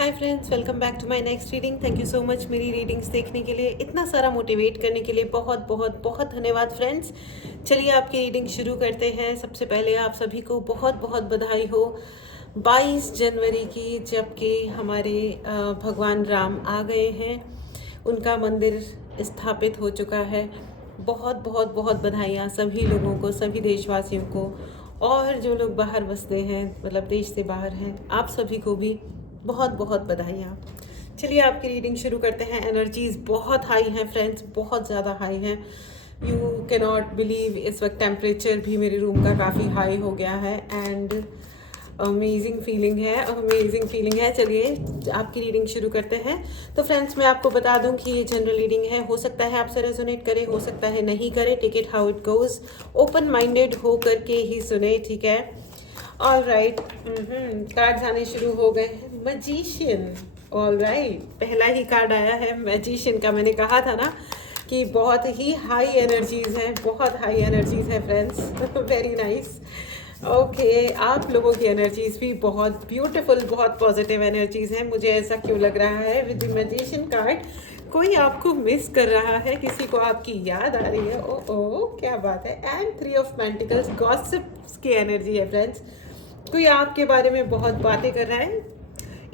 Hi friends, welcome back to my next reading. Thank you so much मेरी readings देखने के लिए, इतना सारा मोटिवेट करने के लिए बहुत बहुत बहुत धन्यवाद फ्रेंड्स। चलिए आपकी रीडिंग शुरू करते हैं। सबसे पहले आप सभी को बहुत बहुत बधाई हो 22 जनवरी की, जबकि हमारे भगवान राम आ गए हैं, उनका मंदिर स्थापित हो चुका है। बहुत बहुत बहुत बधाइयाँ सभी लोगों को, सभी देशवासियों को, और जो लोग बाहर बसते हैं, मतलब देश से बाहर हैं, आप सभी को भी बहुत बहुत बधाइयाँ। चलिए आपकी रीडिंग शुरू करते हैं। एनर्जीज बहुत हाई हैं फ्रेंड्स, बहुत ज़्यादा हाई हैं। यू कैन नॉट बिलीव, इस वक्त टेम्परेचर भी मेरे रूम का काफ़ी हाई हो गया है एंड अमेजिंग फीलिंग है, अमेजिंग फीलिंग है। चलिए आपकी रीडिंग शुरू करते हैं। तो फ्रेंड्स, मैं आपको बता दूं कि ये जनरल रीडिंग है, हो सकता है आपसे रेजोनेट करे, हो सकता है नहीं करे। Take it how it goes, open minded हो करके ही सुने, ठीक है? ऑल राइट, कार्ड्स आने शुरू हो गए हैं। मैजिशियन, ऑल राइट, पहला ही कार्ड आया है मैजिशियन का। मैंने कहा था ना कि बहुत ही हाई एनर्जीज हैं, बहुत हाई एनर्जीज है फ्रेंड्स। Very nice. ओके, आप लोगों की एनर्जीज भी बहुत ब्यूटीफुल, बहुत पॉजिटिव एनर्जीज हैं। मुझे ऐसा क्यों लग रहा है विद द मैजिशियन कार्ड, कोई आपको मिस कर रहा है, किसी को आपकी याद आ रही है। ओ क्या बात है। एंड 3 ऑफ पेंटिकल्स, गॉसिप्स की एनर्जी है फ्रेंड्स। कोई आपके बारे में बहुत बातें कर रहा है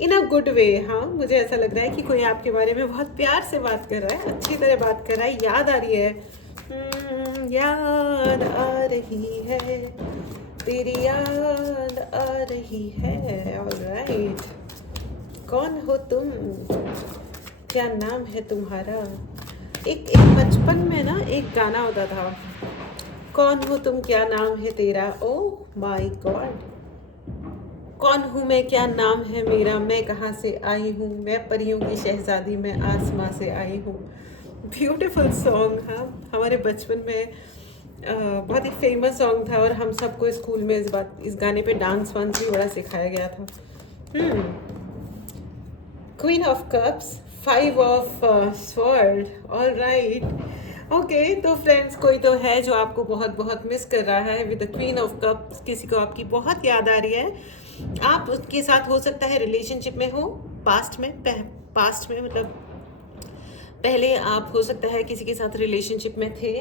इन अ गुड वे। हाँ, मुझे ऐसा लग रहा है कि कोई आपके बारे में बहुत प्यार से बात कर रहा है, अच्छी तरह बात कर रहा है, याद आ रही है। याद आ रही है, तेरी याद आ रही है। ऑलराइट, कौन हो तुम, क्या नाम है तुम्हारा? एक एक बचपन में ना एक गाना होता था, कौन हो तुम, क्या नाम है तेरा। ओ माय गॉड, कौन हूँ मैं, क्या नाम है मेरा, मैं कहाँ से आई हूँ, मैं परियों की शहजादी, मैं आसमां से आई हूँ। Beautiful song. हाँ, हमारे बचपन में बहुत ही फेमस सॉन्ग था और हम सबको स्कूल में इस गाने पे डांस वांस भी बड़ा सिखाया गया था। Queen of cups, 5 of sword, all right. Okay, तो फ्रेंड्स, कोई तो है जो आपको बहुत बहुत मिस कर रहा है with the queen of cups. किसी को आपकी बहुत याद आ रही है। आप उसके साथ हो सकता है रिलेशनशिप में हो, पास्ट में, पास्ट में मतलब पहले आप हो सकता है किसी के साथ रिलेशनशिप में थे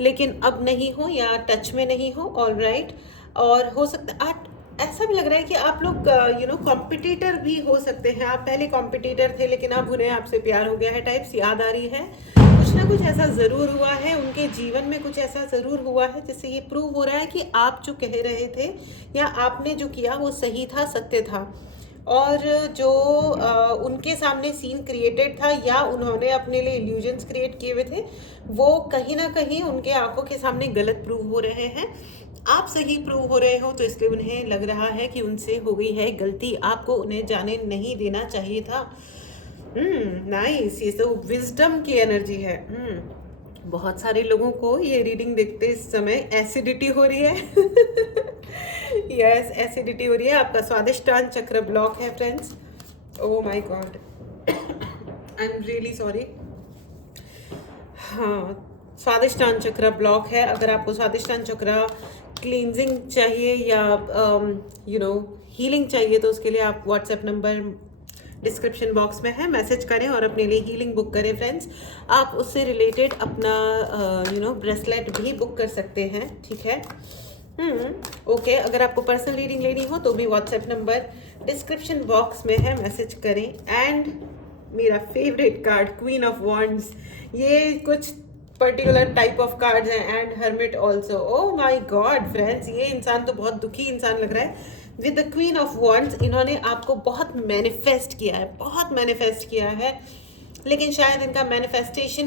लेकिन अब नहीं हो या टच में नहीं हो। ऑल राइट, और हो सकता है ऐसा भी लग रहा है कि आप लोग कॉम्पिटिटर भी हो सकते हैं। आप पहले कॉम्पिटिटर थे लेकिन अब उन्हें आपसे प्यार हो गया है, टाइप्स याद आ रही है। कुछ ना कुछ ऐसा ज़रूर हुआ है उनके जीवन में, कुछ ऐसा ज़रूर हुआ है जिससे ये प्रूव हो रहा है कि आप जो कह रहे थे या आपने जो किया वो सही था, सत्य था। और जो उनके सामने सीन क्रिएटेड था या उन्होंने अपने लिए इल्यूजन्स क्रिएट किए हुए थे, वो कहीं ना कहीं उनके आंखों के सामने गलत प्रूव हो रहे हैं। आप सही प्रूव हो रहे हो, तो इसलिए उन्हें लग रहा है कि उनसे हो गई है गलती, आपको उन्हें जाने नहीं देना चाहिए था। नाइस, ये तो विजडम की एनर्जी है। बहुत सारे लोगों को ये रीडिंग देखते इस समय एसिडिटी हो रही है। यस, एसिडिटी हो रही है। आपका स्वादिष्टान चक्र ब्लॉक है friends. Oh my God, I am really sorry. हाँ, स्वादिष्टान चक्र ब्लॉक है। अगर आपको स्वादिष्टान चक्र क्लींजिंग चाहिए या हीलिंग चाहिए, तो उसके लिए आप व्हाट्सएप नंबर डिस्क्रिप्शन बॉक्स में है, मैसेज करें और अपने लिए हीलिंग बुक करें फ्रेंड्स। आप उससे रिलेटेड अपना ब्रेसलेट भी बुक कर सकते हैं, ठीक है? ओके, अगर आपको पर्सनल रीडिंग लेनी हो तो भी व्हाट्सएप नंबर डिस्क्रिप्शन बॉक्स में है, मैसेज करें। एंड मेरा favourite card, queen of wands. ये कुछ पर्टिकुलर टाइप ऑफ कार्ड्स हैं। And hermit also. Oh my God friends, ये इंसान तो बहुत दुखी इंसान लग रहा है with the queen of wands. इन्होंने आपको बहुत मैनिफेस्ट किया है, बहुत मैनिफेस्ट किया है, लेकिन शायद इनका मैनिफेस्टेशन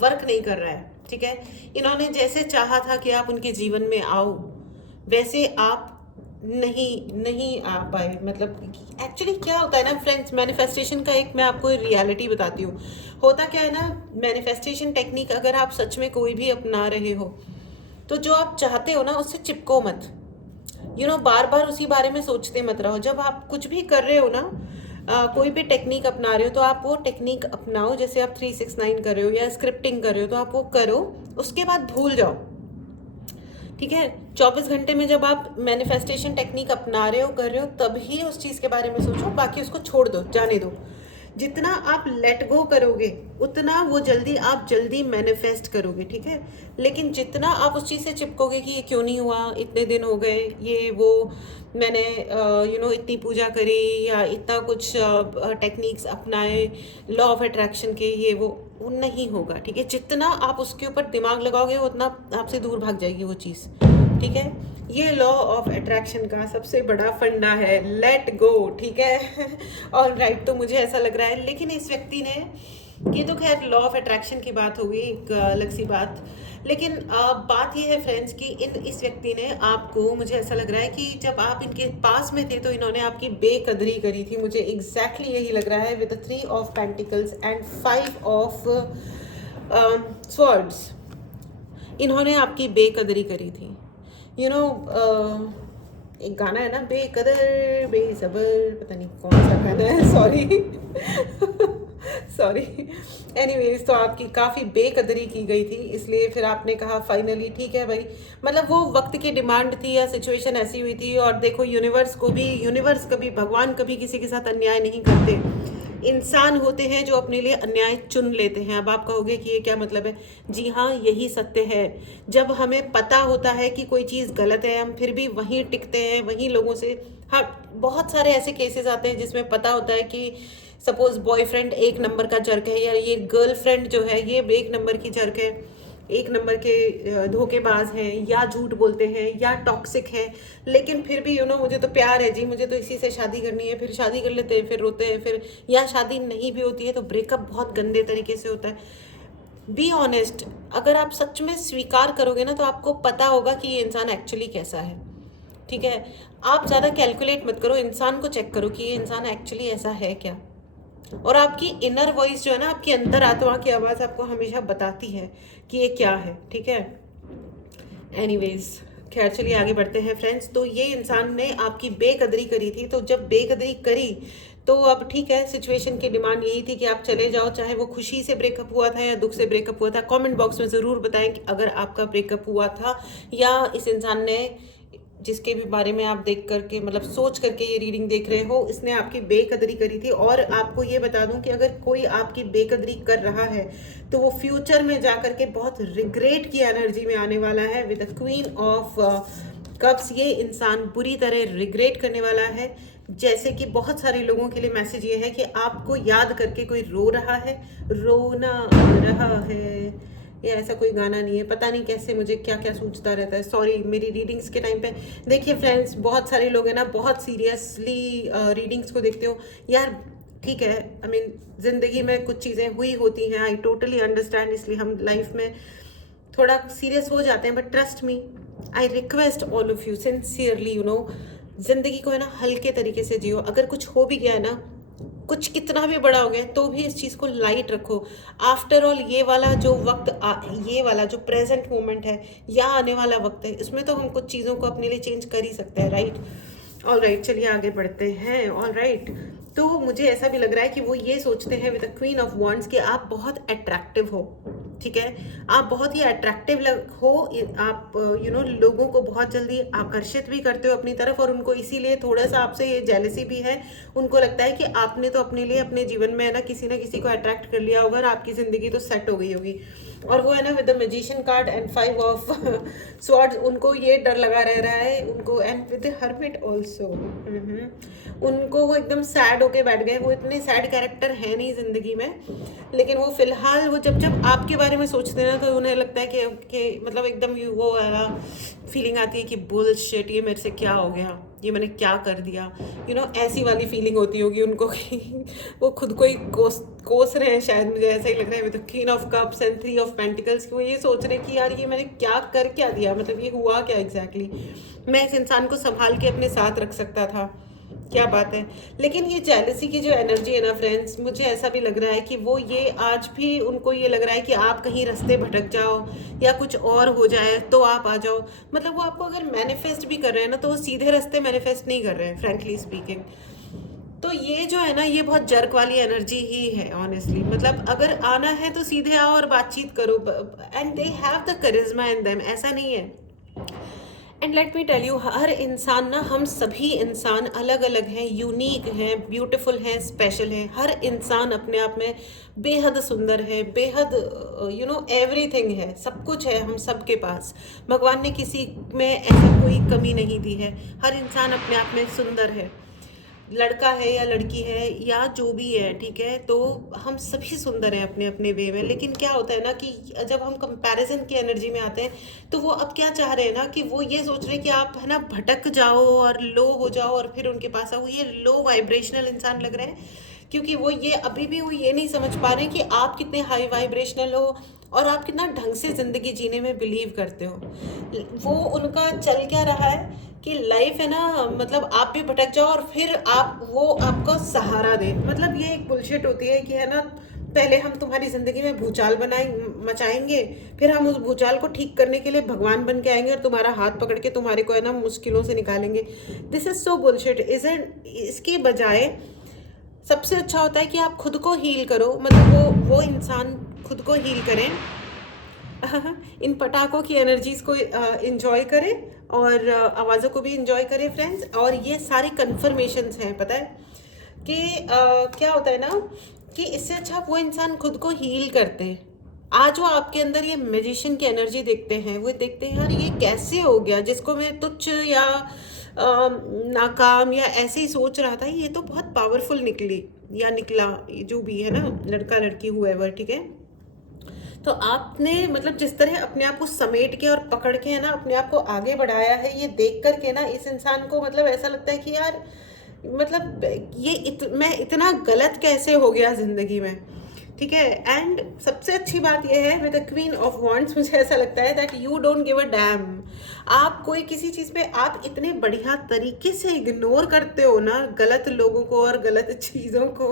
वर्क नहीं कर रहा है, ठीक है? इन्होंने जैसे चाहा था कि आप उनके जीवन में आओ, वैसे आप नहीं आ पाए। मतलब एक्चुअली क्या होता है ना फ्रेंड्स, मैनिफेस्टेशन का एक मैं आपको रियलिटी बताती हूँ। होता क्या है ना, मैनिफेस्टेशन टेक्निक अगर आप सच में कोई भी अपना रहे हो, तो जो आप चाहते हो ना उससे चिपको मत। बार बार उसी बारे में सोचते मत रहो। जब आप कुछ भी कर रहे हो ना, कोई भी टेक्निक अपना रहे हो, तो आप वो टेक्निक अपनाओ। जैसे आप 369 कर रहे हो या स्क्रिप्टिंग कर रहे हो, तो आप वो करो, उसके बाद भूल जाओ, ठीक है। 24 घंटे में जब आप मैनिफेस्टेशन टेक्निक अपना रहे हो, कर रहे हो, तभी उस चीज़ के बारे में सोचो, बाकी उसको छोड़ दो, जाने दो। जितना आप लेट गो करोगे उतना वो जल्दी मैनिफेस्ट करोगे, ठीक है। लेकिन जितना आप उस चीज़ से चिपकोगे कि ये क्यों नहीं हुआ, इतने दिन हो गए, ये वो, मैंने इतनी पूजा करी या इतना कुछ टेक्निक्स अपनाए लॉ ऑफ अट्रैक्शन के, ये वो नहीं होगा, ठीक है। जितना आप उसके ऊपर दिमाग लगाओगे उतना आपसे दूर भाग जाएगी वो चीज़, ठीक है। ये लॉ ऑफ अट्रैक्शन का सबसे बड़ा फंडा है, लेट गो, ठीक है। ऑल राइट, तो मुझे ऐसा लग रहा है, लेकिन इस व्यक्ति ने, ये तो खैर लॉ ऑफ अट्रैक्शन की बात होगी, एक अलग सी बात, लेकिन बात ये है फ्रेंड्स कि इस व्यक्ति ने आपको, मुझे ऐसा लग रहा है कि जब आप इनके पास में थे तो इन्होंने आपकी बेकदरी करी थी, मुझे एग्जैक्टली यही लग रहा है, with 3 of pentacles and 5 of swords. इन्होंने आपकी बेकदरी करी थी। एक गाना है ना, बेकदर बेसबर, पता नहीं कौन सा गाना है, सॉरी। एनीवेज, तो आपकी काफ़ी बेकदरी की गई थी, इसलिए फिर आपने कहा फाइनली ठीक है भाई, मतलब वो वक्त की डिमांड थी या सिचुएशन ऐसी हुई थी। और देखो, यूनिवर्स कभी, भगवान कभी किसी के साथ अन्याय नहीं करते, इंसान होते हैं जो अपने लिए अन्याय चुन लेते हैं। अब आप कहोगे कि ये क्या मतलब है? जी हाँ, यही सत्य है। जब हमें पता होता है कि कोई चीज़ गलत है, हम फिर भी वहीं टिकते हैं, वहीं लोगों से। हाँ, बहुत सारे ऐसे केसेस आते हैं जिसमें पता होता है कि सपोज बॉयफ्रेंड 1 नंबर का जर्क है, या ये गर्लफ्रेंड जो है ये 1 नंबर की जर्क है, 1 नंबर के धोखेबाज हैं, या झूठ बोलते हैं, या टॉक्सिक है, लेकिन फिर भी मुझे तो प्यार है जी, मुझे तो इसी से शादी करनी है, फिर शादी कर लेते हैं, फिर रोते हैं, फिर या शादी नहीं भी होती है तो ब्रेकअप बहुत गंदे तरीके से होता है। बी ऑनेस्ट, अगर आप सच में स्वीकार करोगे ना तो आपको पता होगा कि ये इंसान एक्चुअली कैसा है, ठीक है। आप ज़्यादा कैलकुलेट मत करो, इंसान को चेक करो कि ये इंसान एक्चुअली ऐसा है क्या। और आपकी इनर वॉइस जो है ना, आपकी अंतरात्मा की आवाज़ आपको हमेशा बताती है कि ये क्या है, ठीक है। एनीवेज, खैर चलिए आगे बढ़ते हैं फ्रेंड्स। तो ये इंसान ने आपकी बेकदरी करी थी, तो जब बेकदरी करी तो अब ठीक है, सिचुएशन की डिमांड यही थी कि आप चले जाओ, चाहे वो खुशी से ब्रेकअप हुआ था या दुख से ब्रेकअप हुआ था। कमेंट बॉक्स में ज़रूर बताएं कि अगर आपका ब्रेकअप हुआ था, या इस इंसान ने, जिसके भी बारे में आप देख करके, मतलब सोच करके ये रीडिंग देख रहे हो, इसने आपकी बेकदरी करी थी। और आपको ये बता दूं कि अगर कोई आपकी बेकदरी कर रहा है तो वो फ्यूचर में जा करके बहुत रिग्रेट की एनर्जी में आने वाला है, with the queen of cups. ये इंसान बुरी तरह रिग्रेट करने वाला है। जैसे कि बहुत सारे लोगों के लिए मैसेज ये है कि आपको याद करके कोई रो रहा है, रोना आ रहा है। ये ऐसा कोई गाना नहीं है, पता नहीं कैसे मुझे क्या क्या सूझता रहता है, सॉरी। मेरी रीडिंग्स के टाइम पे देखिए फ्रेंड्स, बहुत सारे लोग हैं ना, बहुत सीरियसली रीडिंग्स को देखते हो यार, ठीक है। आई मीन, जिंदगी में कुछ चीज़ें हुई होती हैं, आई टोटली अंडरस्टैंड, इसलिए हम लाइफ में थोड़ा सीरियस हो जाते हैं, but trust me, I request all of you sincerely, जिंदगी को है ना हल्के तरीके से जियो। अगर कुछ हो भी गया है ना, कुछ कितना भी बड़ा हो गया, तो भी इस चीज़ को लाइट रखो। आफ्टर ऑल, ये वाला जो वक्त, ये वाला जो प्रेजेंट मोमेंट है, या आने वाला वक्त है, इसमें तो हम कुछ चीज़ों को अपने लिए चेंज कर ही सकते हैं, राइट। ऑल राइट, चलिए आगे बढ़ते हैं। ऑल राइट, तो मुझे ऐसा भी लग रहा है कि वो ये सोचते हैं with the queen of wands कि आप बहुत अट्रैक्टिव हो, ठीक है। आप बहुत ही अट्रैक्टिव हो, आप लोगों को बहुत जल्दी आकर्षित भी करते हो अपनी तरफ, और उनको इसीलिए थोड़ा सा आपसे ये जेलसी भी है। उनको लगता है कि आपने तो अपने लिए, अपने जीवन में है ना किसी को अट्रैक्ट कर लिया होगा, और आपकी ज़िंदगी तो सेट हो गई होगी। और वो है ना with the magician card and 5 of swords, उनको ये डर लगा रह रहा है उनको, and with the hermit also. उनको वो एकदम सैड होके बैठ गए। वो इतने सैड कैरेक्टर है नहीं जिंदगी में, लेकिन वो फिलहाल वो जब आपके बारे में सोचते हैं ना, तो उन्हें लगता है कि मतलब एकदम वो वाला फीलिंग आती है कि बुलशिट, ये मेरे से क्या हो गया, ये मैंने क्या कर दिया, ऐसी वाली फीलिंग होती होगी उनको कि वो खुद को ही कोस रहे हैं शायद, मुझे ऐसा ही लग रहा है, with the queen of cups and 3 of pentacles. वो ये सोच रहे हैं कि यार ये मैंने क्या कर क्या दिया, मतलब ये हुआ क्या एग्जैक्टली। मैं इस इंसान को संभाल के अपने साथ रख सकता था, क्या बात है। लेकिन ये जेलसी की जो एनर्जी है ना फ्रेंड्स, मुझे ऐसा भी लग रहा है कि वो ये आज भी उनको ये लग रहा है कि आप कहीं रास्ते भटक जाओ या कुछ और हो जाए तो आप आ जाओ। मतलब वो आपको अगर मैनिफेस्ट भी कर रहे हैं ना, तो वो सीधे रास्ते मैनिफेस्ट नहीं कर रहे हैं, फ्रैंकली स्पीकिंग। तो ये जो है ना, ये बहुत जर्क वाली एनर्जी ही है ऑनेस्टली। मतलब अगर आना है तो सीधे आओ और बातचीत करो, and they have the charisma in them. ऐसा नहीं है and let me tell you, हर इंसान ना, हम सभी इंसान अलग अलग हैं, यूनिक हैं, ब्यूटीफुल हैं, स्पेशल हैं। हर इंसान अपने आप में बेहद सुंदर है, बेहद एवरीथिंग है, सब कुछ है हम सब के पास। भगवान ने किसी में ऐसी कोई कमी नहीं दी है। हर इंसान अपने आप में सुंदर है, लड़का है या लड़की है या जो भी है, ठीक है। तो हम सभी सुंदर हैं अपने अपने वे में। लेकिन क्या होता है ना कि जब हम कंपैरिजन की एनर्जी में आते हैं, तो वो अब क्या चाह रहे हैं ना कि वो ये सोच रहे हैं कि आप है ना भटक जाओ और लो हो जाओ और फिर उनके पास आओ। ये लो वाइब्रेशनल इंसान लग रहे हैं, क्योंकि वो ये अभी भी वो ये नहीं समझ पा रहे हैं कि आप कितने हाई वाइब्रेशनल हो और आप कितना ढंग से ज़िंदगी जीने में बिलीव करते हो। वो उनका चल क्या रहा है कि लाइफ है ना, मतलब आप भी भटक जाओ और फिर वो आपको सहारा दे। मतलब ये एक बुलशिट होती है कि है ना, पहले हम तुम्हारी ज़िंदगी में भूचाल मचाएंगे, फिर हम उस भूचाल को ठीक करने के लिए भगवान बन के आएंगे और तुम्हारा हाथ पकड़ के तुम्हारे को है ना मुश्किलों से निकालेंगे। This is so bullshit, isn't. इसके बजाय सबसे अच्छा होता है कि आप खुद को हील करो। मतलब वो इंसान खुद को हील करें, इन पटाखों की एनर्जीज को इंजॉय करें और आवाज़ों को भी इंजॉय करें फ्रेंड्स। और ये सारी कन्फर्मेशंस हैं, पता है कि क्या होता है ना कि इससे अच्छा वो इंसान खुद को हील करते हैं। आज वो आपके अंदर ये मैजिशियन की एनर्जी देखते हैं, वो देखते हैं यार ये कैसे हो गया, जिसको मैं तुच्छ या नाकाम या ऐसे ही सोच रहा था, ये तो बहुत पावरफुल निकली या निकला, जो भी है ना, लड़का लड़की हुएवर, ठीक है। तो आपने मतलब जिस तरह अपने आप को समेट के और पकड़ के है ना अपने आप को आगे बढ़ाया है, ये देख कर के ना इस इंसान को मतलब ऐसा लगता है कि यार मतलब मैं इतना गलत कैसे हो गया ज़िंदगी में, ठीक है। एंड सबसे अच्छी बात यह है with the queen of wands, मुझे ऐसा लगता है that you don't give a dam. आप कोई किसी चीज़ पे आप इतने बढ़िया तरीके से इग्नोर करते हो ना गलत लोगों को और गलत चीज़ों को।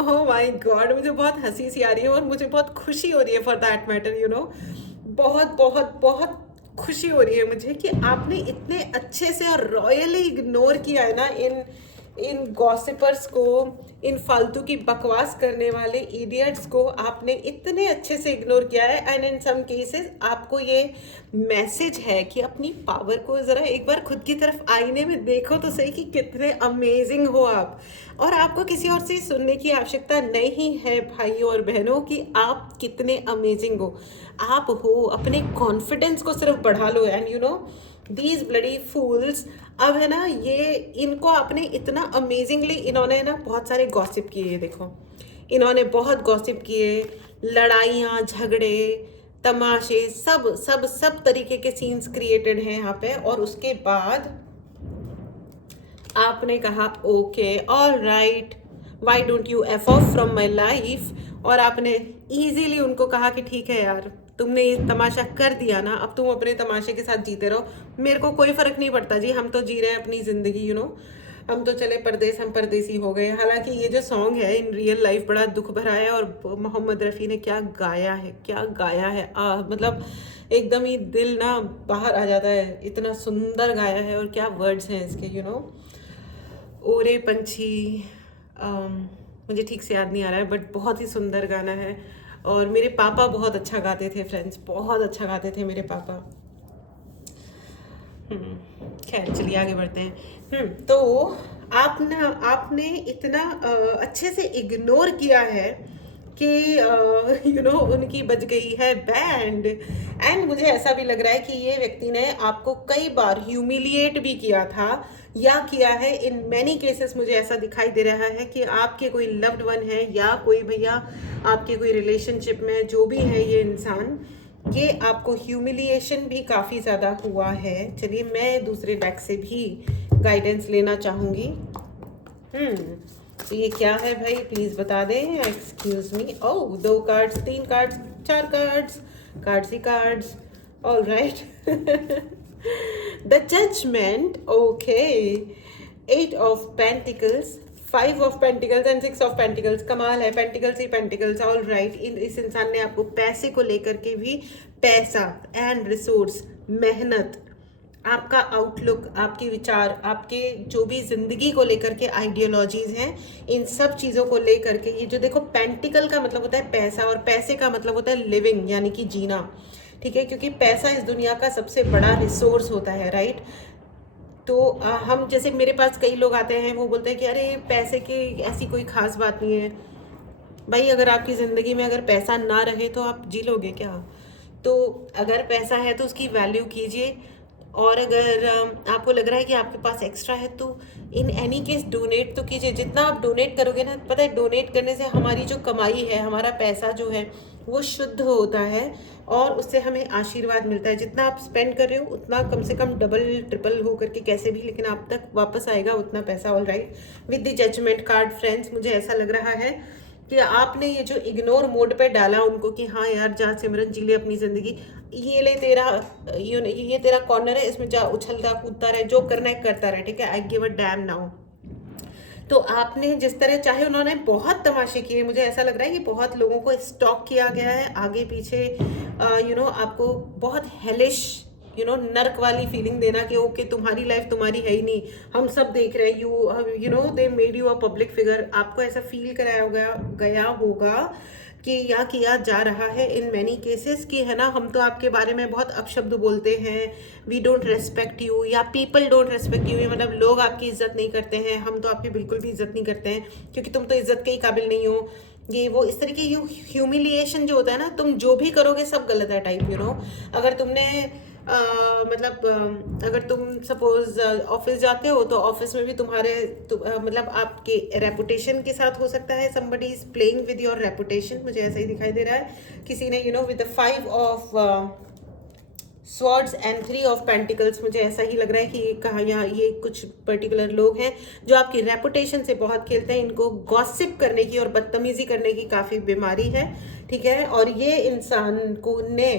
ओह माय गॉड, मुझे बहुत हंसी सी आ रही है और मुझे बहुत खुशी हो रही है फॉर दैट मैटर, बहुत बहुत बहुत खुशी हो रही है मुझे कि आपने इतने अच्छे से और रॉयली इग्नोर किया है ना इन गॉसिपर्स को, इन फालतू की बकवास करने वाले इडियट्स को आपने इतने अच्छे से इग्नोर किया है। एंड इन सम केसेस आपको ये मैसेज है कि अपनी पावर को ज़रा एक बार खुद की तरफ आईने में देखो तो सही कि कितने अमेजिंग हो आप। और आपको किसी और से सुनने की आवश्यकता नहीं है भाइयों और बहनों कि आप कितने अमेजिंग हो। आप हो, अपने कॉन्फिडेंस को सिर्फ बढ़ा लो। एंड दीज ब्लडी फूल्स, अब है ना ये इनको आपने इतना अमेजिंगली, इन्होंने ना बहुत सारे गॉसिप किए, देखो इन्होंने बहुत गॉसिप किए, लड़ाइयाँ झगड़े तमाशे, सब सब सब तरीके के सीन्स क्रिएटेड हैं यहाँ पे। और उसके बाद आपने कहा okay all right, why don't U F of from my life. और आपने इजीली उनको कहा कि ठीक है यार, तुमने ये तमाशा कर दिया ना, अब तुम अपने तमाशे के साथ जीते रहो, मेरे को कोई फर्क नहीं पड़ता जी, हम तो जी रहे हैं अपनी ज़िंदगी, हम तो चले परदेस, हम परदेसी हो गए। हालांकि ये जो सॉन्ग है इन रियल लाइफ बड़ा दुख भरा है और मोहम्मद रफ़ी ने क्या गाया है, क्या गाया है, मतलब एकदम ही दिल ना बाहर आ जाता है, इतना सुंदर गाया है। और क्या वर्ड्स हैं इसके, ओरे पंछी, मुझे ठीक से याद नहीं आ रहा है बट बहुत ही सुंदर गाना है। और मेरे पापा बहुत अच्छा गाते थे फ्रेंड्स, बहुत अच्छा गाते थे मेरे पापा। खैर चलिए आगे बढ़ते हैं। तो आपने इतना अच्छे से इग्नोर किया है कि उनकी बज गई है बैंड। एंड मुझे ऐसा भी लग रहा है कि ये व्यक्ति ने आपको कई बार ह्यूमिलिएट भी किया था या किया है। इन मैनी केसेस मुझे ऐसा दिखाई दे रहा है कि आपके कोई लव्ड वन है या कोई भैया आपके कोई रिलेशनशिप में जो भी है ये इंसान, ये आपको ह्यूमिलिएशन भी काफ़ी ज़्यादा हुआ है। चलिए मैं दूसरे डेक से भी गाइडेंस लेना चाहूँगी। तो ये क्या है भाई, प्लीज़ बता दें। Excuse me. Oh 2 cards, 3 cards, 4 cards ही cards, all right. The judgement, okay, 8 of pentacles, 5 of pentacles and 6 of pentacles. कमाल है, पेंटिकल्स ही पेंटिकल्स, ऑल राइट। इस इंसान ने आपको पैसे को लेकर के भी, पैसा एंड रिसोर्स, मेहनत, आपका आउटलुक, आपके विचार, आपके जो भी ज़िंदगी को लेकर के आइडियोलॉजीज़ हैं, इन सब चीज़ों को लेकर के, ये जो देखो पेंटिकल का मतलब होता है पैसा और पैसे का मतलब होता है लिविंग यानी कि जीना, ठीक है, क्योंकि पैसा इस दुनिया का सबसे बड़ा रिसोर्स होता है, राइट। तो हम जैसे मेरे पास कई लोग आते हैं, वो बोलते हैं कि अरे पैसे की ऐसी कोई ख़ास बात नहीं है। भाई अगर आपकी ज़िंदगी में अगर पैसा ना रहे तो आप जी लोगे क्या? तो अगर पैसा है तो उसकी वैल्यू कीजिए, और अगर आपको लग रहा है कि आपके पास एक्स्ट्रा है तो इन एनी केस डोनेट तो कीजिए। जितना आप डोनेट करोगे ना, पता है डोनेट करने से हमारी जो कमाई है, हमारा पैसा जो है वो शुद्ध होता है और उससे हमें आशीर्वाद मिलता है। जितना आप स्पेंड कर रहे हो उतना कम से कम डबल ट्रिपल हो करके कैसे भी, लेकिन आप तक वापस आएगा उतना पैसा। All right, with the judgement card friends, मुझे ऐसा लग रहा है कि आपने ये जो इग्नोर मोड पे डाला उनको कि हाँ यार जा सिमरन जी ले अपनी ज़िंदगी, ये ले तेरा ये तेरा कॉर्नर है, इसमें जा उछलता कूदता रहे, जो करना है करता रहे, ठीक है, I give a dam now. तो आपने जिस तरह चाहे, उन्होंने बहुत तमाशे किए, मुझे ऐसा लग रहा है कि बहुत लोगों को स्टॉक किया गया है आगे पीछे, आपको बहुत हेलिश नर्क वाली फीलिंग देना कि ओके तुम्हारी लाइफ तुम्हारी है ही नहीं, हम सब देख रहे हैं, they made you a public figure. आपको ऐसा फील कराया गया होगा कि या किया जा रहा है इन मैनी केसेस कि है ना, हम तो आपके बारे में बहुत अपशब्द बोलते हैं, वी डोंट रेस्पेक्ट यू, या पीपल डोंट रेस्पेक्ट यू, मतलब लोग आपकी इज्जत नहीं करते हैं, हम तो आपकी बिल्कुल भी इज्जत नहीं करते हैं क्योंकि तुम तो इज्जत के ही काबिल नहीं हो। ये वो इस तरह की ह्यूमिलिएशन जो होता है ना, तुम जो भी करोगे सब गलत है टाइप, अगर तुमने अगर तुम सपोज ऑफिस जाते हो तो ऑफिस में भी तुम्हारे मतलब आपके रेपुटेशन के साथ हो सकता है, somebody is playing with your reputation, मुझे ऐसा ही दिखाई दे रहा है। किसी ने with the 5 of swords and 3 of pentacles, मुझे ऐसा ही लग रहा है कि ये कहा यहाँ ये कुछ पर्टिकुलर लोग हैं जो आपकी रेपुटेशन से बहुत खेलते हैं। इनको गॉसिप करने की और बदतमीजी करने की काफ़ी बीमारी है, ठीक है। और ये इंसान को ने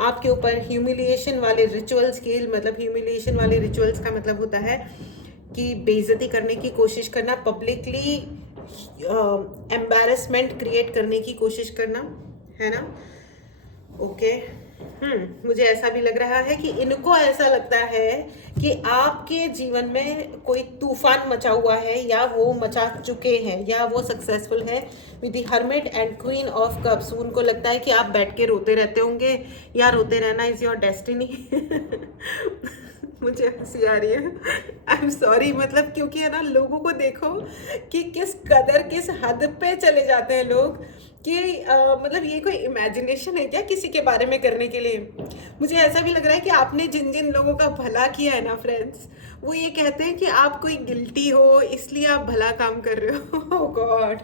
आपके ऊपर ह्यूमिलिएशन वाले रिचुअल्स की, मतलब ह्यूमिलिएशन वाले रिचुअल्स का मतलब होता है कि बेइज्जती करने की कोशिश करना, पब्लिकली एम्बैरेसमेंट क्रिएट करने की कोशिश करना, है ना। ओके, मुझे ऐसा भी लग रहा है कि इनको ऐसा लगता है कि आपके जीवन में कोई तूफान मचा हुआ है, या वो मचा चुके हैं, या वो सक्सेसफुल है with the hermit and queen of cups. उनको लगता है कि आप बैठ के रोते रहते होंगे, या रोते रहना इज योर डेस्टिनी। मुझे हंसी आ रही है, आई एम सॉरी, मतलब क्योंकि है ना, लोगों को देखो कि किस कदर किस हद पे चले जाते हैं लोग कि मतलब ये कोई इमेजिनेशन है क्या किसी के बारे में करने के लिए। मुझे ऐसा भी लग रहा है कि आपने जिन जिन लोगों का भला किया है ना फ्रेंड्स, वो ये कहते हैं कि आप कोई गिल्टी हो इसलिए आप भला काम कर रहे हो। ओह गॉड,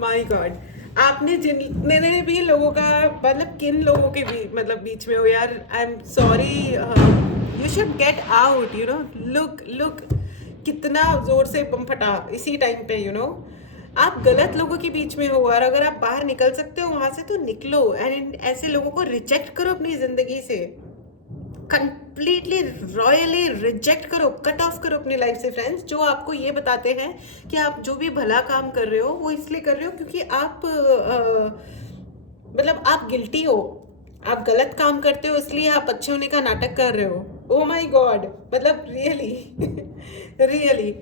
माय गॉड, आपने जितने भी लोगों का, मतलब किन लोगों के मतलब बीच में हो यार, I am sorry, you should get out, look कितना जोर से बम फटा इसी टाइम पे, आप गलत लोगों के बीच में हो, और अगर आप बाहर निकल सकते हो वहां से तो निकलो, एंड ऐसे लोगों को रिजेक्ट करो अपनी जिंदगी से, कंप्लीटली रॉयली रिजेक्ट करो, कट ऑफ करो अपनी लाइफ से फ्रेंड्स, जो आपको ये बताते हैं कि आप जो भी भला काम कर रहे हो वो इसलिए कर रहे हो क्योंकि आप मतलब आप गिल्टी हो, आप गलत काम करते हो इसलिए आप अच्छे होने का नाटक कर रहे हो। ओ माय गॉड, मतलब रियली रियली।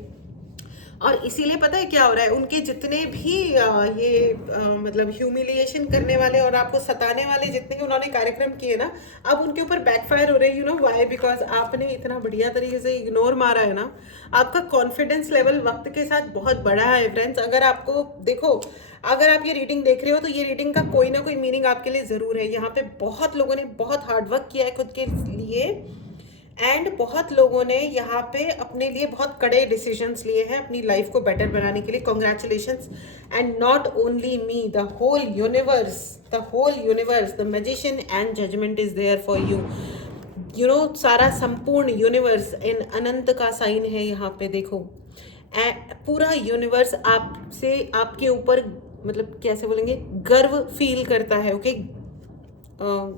और इसीलिए पता है क्या हो रहा है, उनके जितने भी मतलब ह्यूमिलिएशन करने वाले और आपको सताने वाले जितने भी उन्होंने कार्यक्रम किए ना, अब उनके ऊपर बैकफायर हो रहे हैं। व्हाई? बिकॉज आपने इतना बढ़िया तरीके से इग्नोर मारा है ना। आपका कॉन्फिडेंस लेवल वक्त के साथ बहुत बढ़ा है फ्रेंड्स। अगर आपको देखो, अगर आप ये रीडिंग देख रहे हो तो ये रीडिंग का कोई ना कोई मीनिंग आपके लिए ज़रूर है। यहाँ पे बहुत लोगों ने बहुत हार्डवर्क किया है खुद के लिए, एंड बहुत लोगों ने यहाँ पे अपने लिए बहुत कड़े डिसीजंस लिए हैं अपनी लाइफ को बेटर बनाने के लिए। Congratulations, and not only me, the whole universe, the magician and judgement is there for you. सारा संपूर्ण यूनिवर्स इन अनंत का साइन है यहाँ पे, देखो पूरा यूनिवर्स आपसे, आपके ऊपर, मतलब कैसे बोलेंगे, गर्व फील करता है, ओके,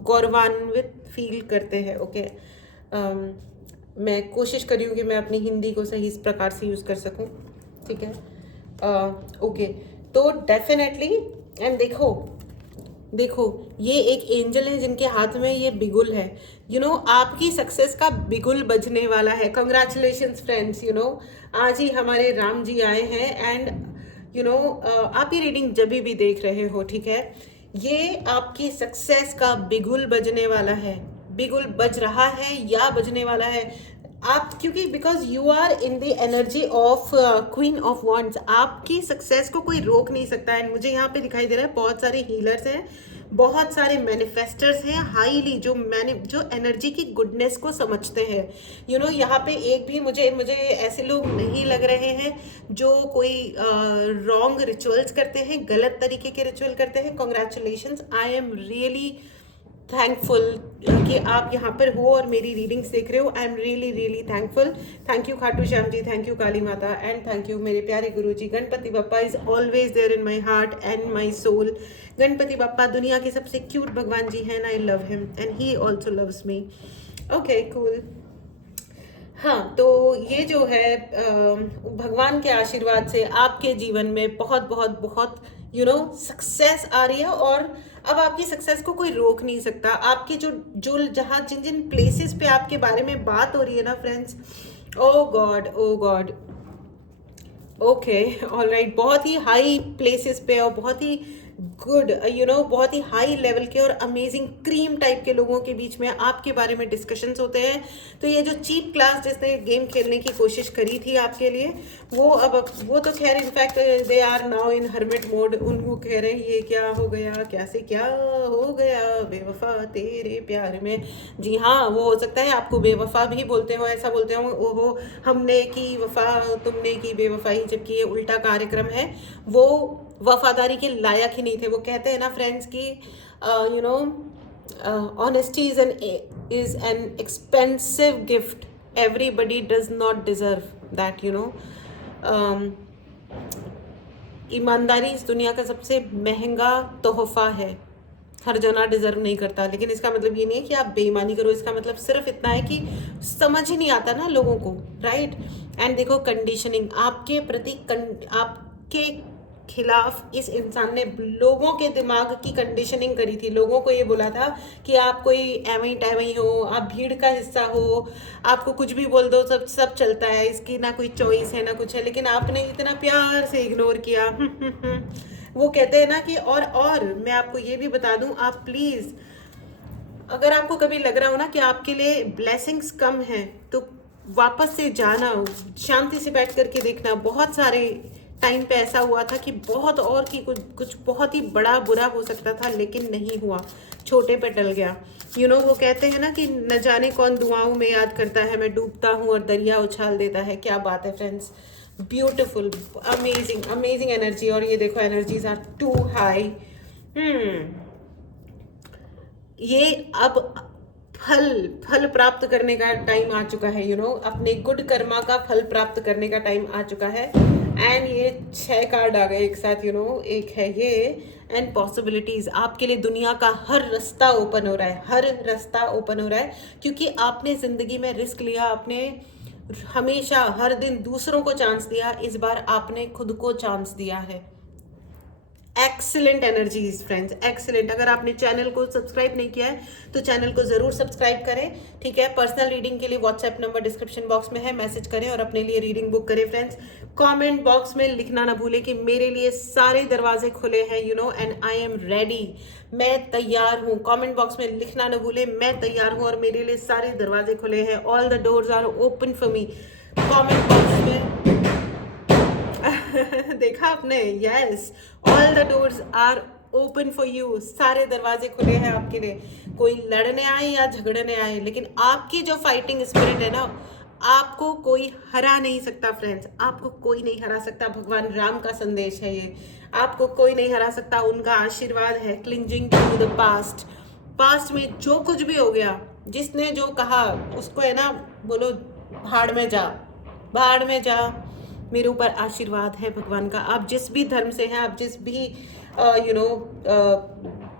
गौरवान्वित फील करते हैं, ओके। मैं कोशिश कर रही हूँ कि मैं अपनी हिंदी को सही इस प्रकार से यूज़ कर सकूँ, ठीक है। ओके, तो डेफिनेटली, एंड देखो ये एक एंजल है जिनके हाथ में ये बिगुल है, आपकी सक्सेस का बिगुल बजने वाला है। कंग्रेचुलेशंस फ्रेंड्स, आज ही हमारे राम जी आए हैं, एंड आप ये रीडिंग जब भी देख रहे हो, ठीक है, ये आपकी सक्सेस का बिगुल बजने वाला है, बिगुल बज रहा है या बजने वाला है। आप क्योंकि because you are in the energy of queen of wands, आपकी सक्सेस को कोई रोक नहीं सकता है। मुझे यहाँ पे दिखाई दे रहा है बहुत सारे हीलर्स हैं, बहुत सारे मैनिफेस्टर्स हैं, हाईली जो एनर्जी की गुडनेस को समझते हैं। यहाँ पे एक भी मुझे मुझे ऐसे लोग नहीं लग रहे हैं जो कोई रॉन्ग रिचुअल्स करते हैं, गलत तरीके के रिचुअल करते हैं। Congratulations, I am really thankful कि आप यहाँ पर हो और मेरी रीडिंग्स देख रहे हो। I am really really thankful. Thank you Khatu Shyam ji, thank you Kali Mata, and thank you मेरे प्यारे guru ji. Ganpati Bappa is always there in my heart and my soul. Ganpati Bappa दुनिया के सबसे क्यूट भगवान जी हैं, I love him and he also loves me. Okay cool. हाँ, तो ये जो है भगवान के आशीर्वाद से आपके जीवन में बहुत बहुत बहुत सक्सेस आ रही है, और अब आपकी सक्सेस को कोई रोक नहीं सकता। आपके जो जहाँ जिन जिन प्लेसेस पे आपके बारे में बात हो रही है ना फ्रेंड्स, ओ गॉड ओ गॉड, ओके ऑलराइट, बहुत ही हाई प्लेसेस पे और बहुत ही गुड बहुत ही हाई लेवल के और अमेजिंग क्रीम टाइप के लोगों के बीच में आपके बारे में डिस्कशंस होते हैं। तो ये जो चीप क्लास जिसने गेम खेलने की कोशिश करी थी आपके लिए, वो तो खैर in fact they are now in hermit mode. उनको कह रहे हैं ये क्या हो गया, क्या से क्या हो गया बेवफा तेरे प्यार में। जी हाँ, वो हो सकता है आपको बेवफा भी बोलते हो, ऐसा बोलते हो ओहो हमने की वफा तुमने की बेवफाई, जबकि ये उल्टा कार्यक्रम है। वो वफादारी के लायक ही नहीं थे। वो कहते हैं ना फ्रेंड्स कि honesty is an expensive gift, everybody does not deserve that ईमानदारी इस दुनिया का सबसे महंगा तोहफा है, हर जना डिजर्व नहीं करता। लेकिन इसका मतलब ये नहीं है कि आप बेईमानी करो, इसका मतलब सिर्फ इतना है कि समझ ही नहीं आता ना लोगों को, राइट। एंड देखो कंडीशनिंग आपके प्रति, आपके खिलाफ इस इंसान ने लोगों के दिमाग की कंडीशनिंग करी थी। लोगों को ये बोला था कि आप कोई एवं टैवई हो, आप भीड़ का हिस्सा हो, आपको कुछ भी बोल दो सब चलता है, इसकी ना कोई चॉइस है ना कुछ है। लेकिन आपने इतना प्यार से इग्नोर किया। वो कहते हैं ना कि और मैं आपको ये भी बता दूं, आप प्लीज़ अगर आपको कभी लग रहा हो ना कि आपके लिए ब्लेसिंग्स कम हैं, तो वापस से जाना, शांति से बैठ करके देखना। बहुत सारे टाइम पे ऐसा हुआ था कि बहुत और की कुछ बहुत ही बड़ा बुरा हो सकता था, लेकिन नहीं हुआ, छोटे पे टल गया। वो कहते हैं ना कि न जाने कौन दुआओं में याद करता है, मैं डूबता हूँ और दरिया उछाल देता है। क्या बात है friends, beautiful, amazing amazing energy. और ये देखो एनर्जीज आर टू हाई। ये अब फल प्राप्त करने का टाइम आ चुका है। अपने गुड कर्मा का फल प्राप्त करने का टाइम आ चुका है। एंड ये 6 कार्ड आ गए एक साथ। एक है ये एंड पॉसिबिलिटीज। आपके लिए दुनिया का हर रास्ता ओपन हो रहा है, हर रास्ता ओपन हो रहा है, क्योंकि आपने जिंदगी में रिस्क लिया। आपने हमेशा हर दिन दूसरों को चांस दिया, इस बार आपने खुद को चांस दिया है। Excellent energies friends, excellent. अगर आपने चैनल को सब्सक्राइब नहीं किया है तो चैनल को जरूर सब्सक्राइब करें, ठीक है। पर्सनल रीडिंग के लिए व्हाट्सएप नंबर डिस्क्रिप्शन बॉक्स में है, मैसेज करें और अपने लिए रीडिंग बुक करें फ्रेंड्स। कमेंट बॉक्स में लिखना ना भूलें कि मेरे लिए सारे दरवाजे खुले हैं, एंड आई एम रेडी, मैं तैयार हूँ। कमेंट बॉक्स में लिखना ना भूलें, मैं तैयार हूँ और मेरे लिए सारे दरवाजे खुले हैं। All the doors are open for me. Comment box में देखा आपने, yes, all the doors are open for you. सारे दरवाजे खुले हैं आपके लिए। कोई लड़ने आए या झगड़ने आए, लेकिन आपकी जो फाइटिंग स्पिरिट है ना, आपको कोई हरा नहीं सकता फ्रेंड्स, आपको कोई नहीं हरा सकता। भगवान राम का संदेश है ये, आपको कोई नहीं हरा सकता। उनका आशीर्वाद है। Cleansing to the past, past में जो कुछ भी हो गया, जिसने जो कहा उसको है ना, बोलो भाड़ में जा, भाड़ में जा। मेरे ऊपर आशीर्वाद है भगवान का। आप जिस भी धर्म से हैं, आप जिस भी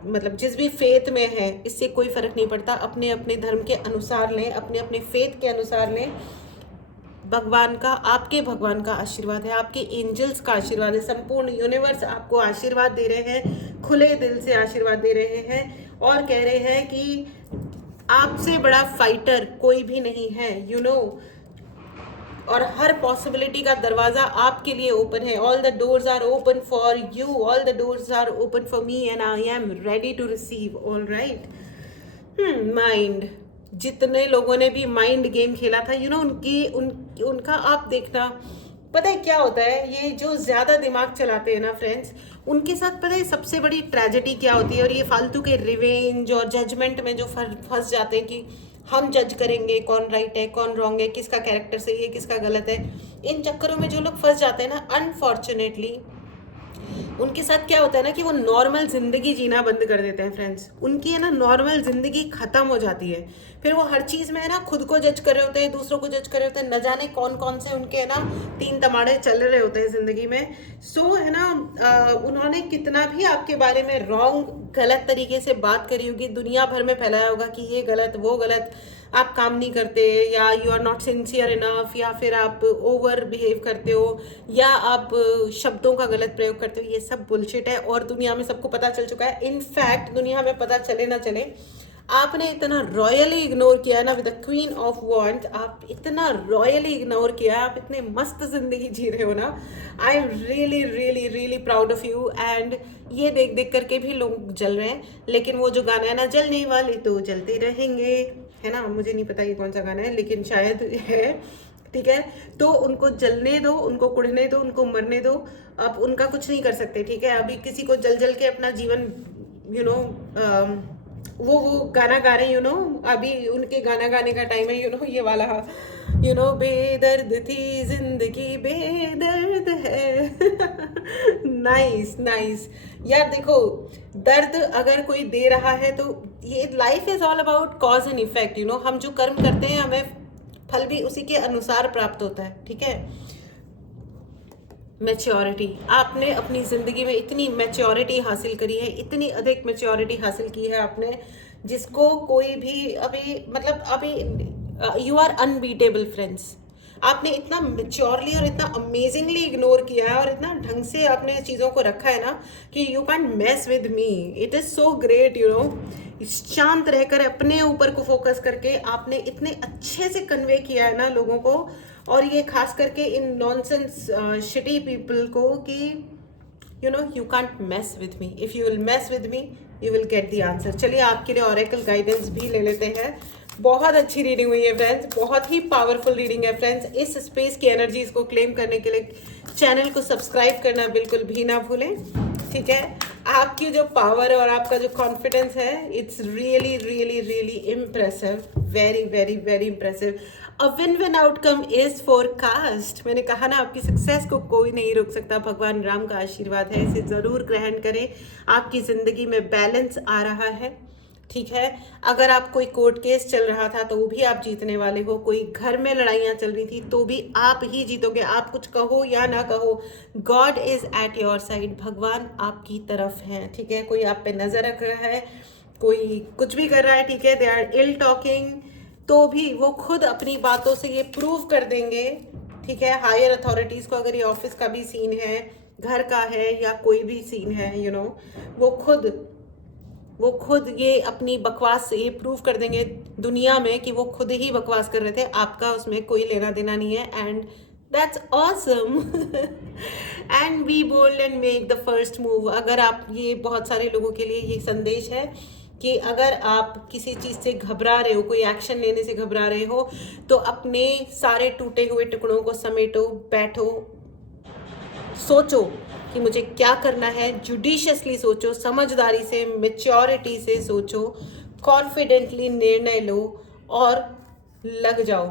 मतलब जिस भी फेथ में हैं, इससे कोई फर्क नहीं पड़ता। अपने अपने धर्म के अनुसार लें, अपने अपने फेथ के अनुसार लें। भगवान का, आपके भगवान का आशीर्वाद है, आपके एंजल्स का आशीर्वाद है। संपूर्ण यूनिवर्स आपको आशीर्वाद दे रहे हैं, खुले दिल से आशीर्वाद दे रहे हैं और कह रहे हैं कि आपसे बड़ा फाइटर कोई भी नहीं है। और हर पॉसिबिलिटी का दरवाज़ा आपके लिए ओपन है. All the doors are open for you, all the doors are open for me and I am ready to receive. All right. Mind, जितने लोगों ने भी माइंड गेम खेला था, उनका आप देखना, पता है क्या होता है, ये जो ज़्यादा दिमाग चलाते हैं ना फ्रेंड्स, उनके साथ पता है सबसे बड़ी ट्रेजेडी क्या होती है. और ये फालतू के रिवेंज और जजमेंट में जो फंस जाते हैं कि हम जज करेंगे कौन राइट है कौन रॉन्ग है, किसका कैरेक्टर सही है किसका गलत है, इन चक्करों में जो लोग फंस जाते हैं ना, अनफॉर्चुनेटली उनके साथ क्या होता है ना कि वो नॉर्मल ज़िंदगी जीना बंद कर देते हैं फ्रेंड्स. उनकी है ना नॉर्मल ज़िंदगी ख़त्म हो जाती है. फिर वो हर चीज़ में है ना खुद को जज कर रहे होते हैं, दूसरों को जज कर रहे होते हैं, न जाने कौन कौन से उनके है ना तीन तमाड़े चल रहे होते हैं ज़िंदगी में. सो है ना उन्होंने कितना भी आपके बारे में रॉन्ग गलत तरीके से बात करी होगी, दुनिया भर में फैलाया होगा कि ये गलत वो गलत, आप काम नहीं करते, या you are not sincere enough, या फिर आप ओवर बिहेव करते हो, या आप शब्दों का गलत प्रयोग करते हो. ये सब बुलशिट है और दुनिया में सबको पता चल चुका है. इनफैक्ट दुनिया में पता चले ना चले, आपने इतना रॉयली इग्नोर किया है ना with the queen of wands, आप इतना रॉयली इग्नोर किया, आप इतने मस्त जिंदगी जी रहे हो ना. आई am really really really proud of you. And ये देख देख करके भी लोग जल रहे हैं. लेकिन वो जो गाना है ना, जलने वाले तो जलते रहेंगे, है ना, मुझे नहीं पता ये कौन सा गाना है लेकिन शायद है. ठीक है, तो उनको जलने दो, उनको कुड़ने दो, उनको मरने दो. आप उनका कुछ नहीं कर सकते. ठीक है, अभी किसी को जल जल के अपना जीवन वो गाना गा रहे अभी उनके गाना गाने का टाइम है. ये वाला बेदर्द थी जिंदगी बेदर्द है. नाइस नाइस यार. देखो, दर्द अगर कोई दे रहा है तो ये life is all about cause and effect. हम जो कर्म करते हैं हमें फल भी उसी के अनुसार प्राप्त होता है. ठीक है. मैच्योरिटी, आपने अपनी ज़िंदगी में इतनी मैच्योरिटी हासिल करी है, इतनी अधिक मैच्योरिटी हासिल की है आपने, जिसको कोई भी अभी यू आर अनबीटेबल फ्रेंड्स. आपने इतना मैच्योरली और इतना अमेजिंगली इग्नोर किया है और इतना ढंग से आपने चीज़ों को रखा है ना कि you can't mess with me. It is so great. शांत रहकर अपने ऊपर को फोकस करके आपने इतने अच्छे से कन्वे किया है ना लोगों को, और ये खास करके इन नॉनसेंस शिटी पीपल को कि you can't mess with me. If you will mess with me you will get the answer. चलिए आपके लिए ऑरेकल गाइडेंस भी ले लेते हैं. बहुत अच्छी रीडिंग हुई है फ्रेंड्स, बहुत ही पावरफुल रीडिंग है फ्रेंड्स. इस स्पेस की एनर्जीज को क्लेम करने के लिए चैनल को सब्सक्राइब करना बिल्कुल भी ना भूलें. ठीक है, आपकी जो पावर और आपका जो कॉन्फिडेंस है, it's really really really impressive. Very very very impressive. A win win outcome is forecast. मैंने कहा ना, आपकी सक्सेस को कोई नहीं रोक सकता. भगवान राम का आशीर्वाद है, इसे ज़रूर ग्रहण करें. आपकी ज़िंदगी में बैलेंस आ रहा है. ठीक है, अगर आप कोई कोर्ट केस चल रहा था तो वो भी आप जीतने वाले हो. कोई घर में लड़ाइयाँ चल रही थी तो भी आप ही जीतोगे. आप कुछ कहो या ना कहो, God is at your side. भगवान आपकी तरफ हैं. ठीक है, कोई आप पे नज़र रख रहा है, कोई कुछ भी कर रहा है, ठीक है, दे आर इल टॉकिंग, तो भी वो खुद अपनी बातों से ये प्रूव कर देंगे. ठीक है, हायर अथॉरिटीज़ को, अगर ये ऑफिस का भी सीन है, घर का है, या कोई भी सीन है, वो खुद ये अपनी बकवास से ये प्रूव कर देंगे दुनिया में कि वो खुद ही बकवास कर रहे थे. आपका उसमें कोई लेना देना नहीं है. And that's awesome. And be bold and make the first move. अगर आप, ये बहुत सारे लोगों के लिए ये संदेश है कि अगर आप किसी चीज़ से घबरा रहे हो, कोई एक्शन लेने से घबरा रहे हो, तो अपने सारे टूटे हुए टुकड़ों को समेटो, बैठो, सोचो कि मुझे क्या करना है. जुडिशियसली सोचो, समझदारी से, मैच्योरिटी से सोचो, कॉन्फिडेंटली निर्णय लो और लग जाओ,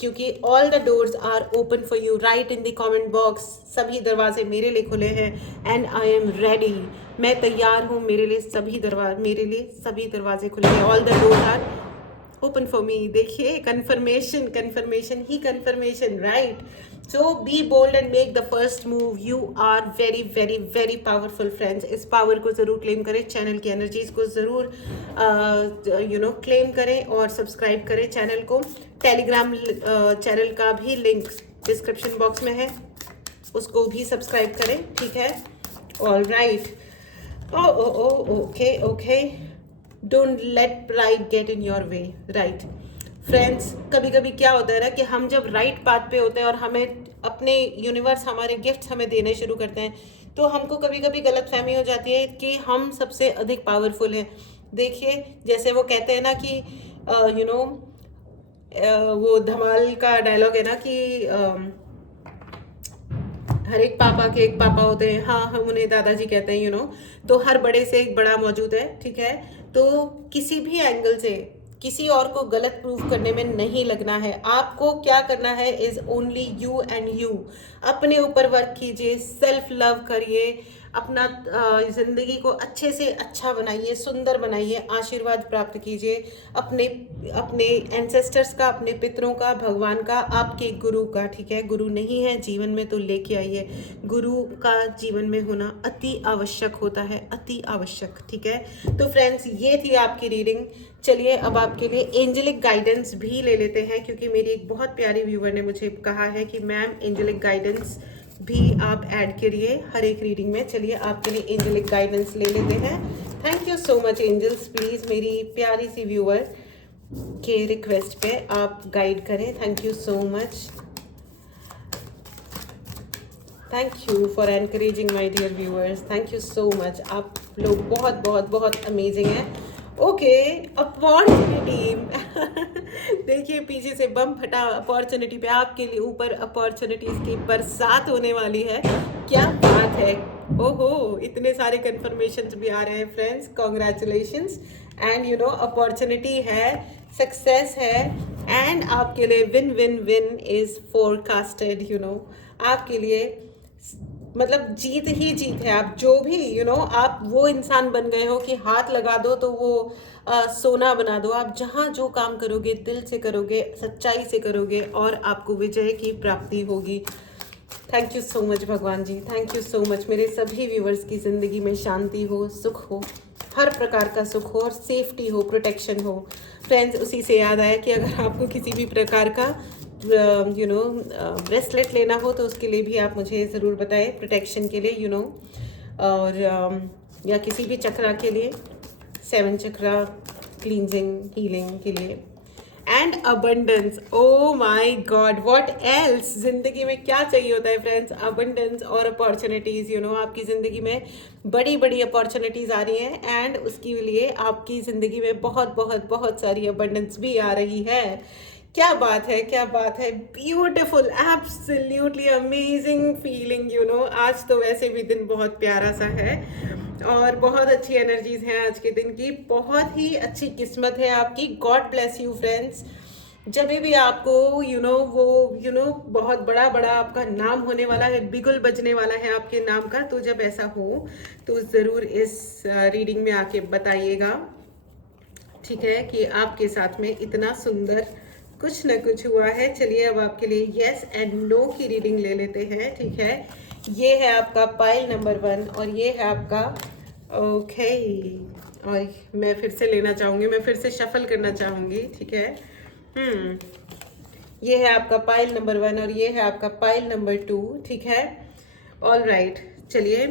क्योंकि all the doors are open for you. Write in the comment box, सभी दरवाजे मेरे लिए खुले हैं. And I am ready. मैं तैयार हूँ. मेरे लिए सभी दरवाजे खुले हैं. All the doors are open for me. देखिए, कन्फर्मेशन ही confirmation, right. So be bold and make the first move. You are very very very powerful friends. इस पावर को ज़रूर क्लेम करें. चैनल की एनर्जीज को ज़रूर क्लेम करें और सब्सक्राइब करें चैनल को. टेलीग्राम चैनल का भी लिंक डिस्क्रिप्शन बॉक्स में है, उसको भी सब्सक्राइब करें. ठीक है, all right. Okay. Don't let pride get in your way, right? Friends कभी कभी क्या होता है ना कि हम जब राइट पाथ पे होते हैं और हमें अपने यूनिवर्स हमारे गिफ्ट्स हमें देने शुरू करते हैं, तो हमको कभी कभी गलत फहमी हो जाती है कि हम सबसे अधिक पावरफुल हैं। देखिए, जैसे वो कहते हैं ना कि वो धमाल का डायलॉग है ना कि हर एक पापा के एक पापा होते हैं, हाँ हम उन्हें दादाजी कहते हैं, तो हर बड़े से एक बड़ा मौजूद है, ठीक है। तो किसी भी एंगल से किसी और को गलत प्रूव करने में नहीं लगना है। आपको क्या करना है is only you and you. अपने ऊपर वर्क कीजिए, सेल्फ लव करिए, अपना जिंदगी को अच्छे से अच्छा बनाइए, सुंदर बनाइए, आशीर्वाद प्राप्त कीजिए अपने अपने एंसेस्टर्स का, अपने पितरों का, भगवान का, आपके गुरु का, ठीक है। गुरु नहीं है जीवन में तो लेके आइए। गुरु का जीवन में होना अति आवश्यक होता है, अति आवश्यक, ठीक है। तो फ्रेंड्स ये थी आपकी रीडिंग। चलिए अब आपके लिए एंजेलिक गाइडेंस भी ले लेते हैं, क्योंकि मेरी एक बहुत प्यारी व्यूवर ने मुझे कहा है कि मैम एंजेलिक गाइडेंस भी आप ऐड करिए हर एक रीडिंग में। चलिए आपके लिए एंजेलिक गाइडेंस ले लेते हैं। Thank you so much angels, please मेरी प्यारी सी व्यूअर के रिक्वेस्ट पे आप गाइड करें। Thank you so much, thank you for encouraging my dear viewers, thank you so much. आप लोग बहुत बहुत बहुत अमेजिंग हैं। ओके, अपॉर्चुनिटी देखिए पीछे से बम फटा, अपॉर्चुनिटी पे आपके लिए ऊपर अपॉर्चुनिटीज की बरसात होने वाली है। क्या बात है, ओहो इतने सारे कंफर्मेशंस भी आ रहे हैं फ्रेंड्स, कॉन्ग्रेचुलेशंस। एंड अपॉर्चुनिटी है, सक्सेस है, एंड आपके लिए win win win is forecasted. आपके लिए मतलब जीत ही जीत है। आप जो भी आप वो इंसान बन गए हो कि हाथ लगा दो तो वो सोना बना दो। आप जहाँ जो काम करोगे दिल से करोगे, सच्चाई से करोगे, और आपको विजय की प्राप्ति होगी। थैंक यू सो मच भगवान जी, थैंक यू सो मच। मेरे सभी व्यूवर्स की ज़िंदगी में शांति हो, सुख हो, हर प्रकार का सुख हो, और सेफ्टी हो, प्रोटेक्शन हो। फ्रेंड्स उसी से याद आया कि अगर आपको किसी भी प्रकार का ब्रेसलेट लेना हो तो उसके लिए भी आप मुझे ज़रूर बताएं, प्रोटेक्शन के लिए और या किसी भी चक्रा के लिए, 7 चक्रा क्लींजिंग हीलिंग के लिए। And abundance, oh my god what else. जिंदगी में क्या चाहिए होता है फ्रेंड्स, अबंडेंस और अपॉर्चुनिटीज़। आपकी ज़िंदगी में बड़ी बड़ी अपॉर्चुनिटीज़ आ रही हैं, एंड उसके लिए आपकी ज़िंदगी में बहुत बहुत बहुत सारी अबंडेंस भी आ रही है। क्या बात है, क्या बात है, ब्यूटिफुल, एब्सोल्युटली अमेजिंग फीलिंग। आज तो वैसे भी दिन बहुत प्यारा सा है और बहुत अच्छी एनर्जीज हैं आज के दिन की। बहुत ही अच्छी किस्मत है आपकी। God bless you friends. जब भी आपको वो बहुत बड़ा बड़ा आपका नाम होने वाला है, बिगुल बजने वाला है आपके नाम का, तो जब ऐसा हो तो ज़रूर इस रीडिंग में आके बताइएगा, ठीक है, कि आपके साथ में इतना सुंदर कुछ न कुछ हुआ है। चलिए अब आपके लिए येस एंड नो की रीडिंग ले लेते हैं, ठीक है। ये है आपका पाइल नंबर 1 और ये है आपका ओके। और मैं फिर से लेना चाहूँगी, मैं फिर से शफल करना चाहूँगी, ठीक है। ये है आपका पाइल नंबर 1 और ये है आपका पाइल नंबर 2, ठीक है। ऑल राइट, चलिए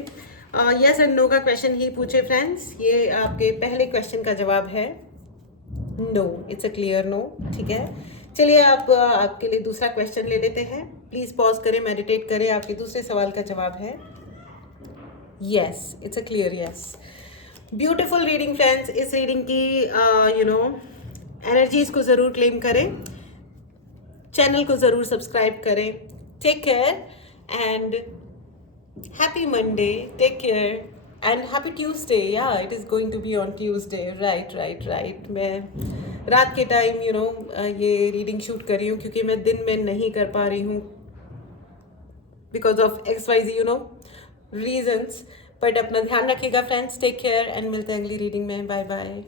यस एंड नो का क्वेश्चन ही पूछे फ्रेंड्स। ये आपके पहले क्वेश्चन का जवाब है no, it's a clear no, ठीक है। चलिए आप आपके लिए दूसरा क्वेश्चन ले लेते हैं। प्लीज़ पॉज करें, मेडिटेट करें। आपके दूसरे सवाल का जवाब है yes, it's a clear yes. Beautiful reading friends. इस रीडिंग की एनर्जीज को ज़रूर क्लेम करें, चैनल को ज़रूर सब्सक्राइब करें। Take care and happy Monday, take care and happy Tuesday. Yeah it is going to be on Tuesday, right. मैं रात के टाइम ये रीडिंग शूट कर रही हूँ क्योंकि मैं दिन में नहीं कर पा रही हूँ because of XYZ reasons. But अपना ध्यान रखिएगा फ्रेंड्स, टेक केयर एंड मिलते हैं अगली रीडिंग में। Bye bye.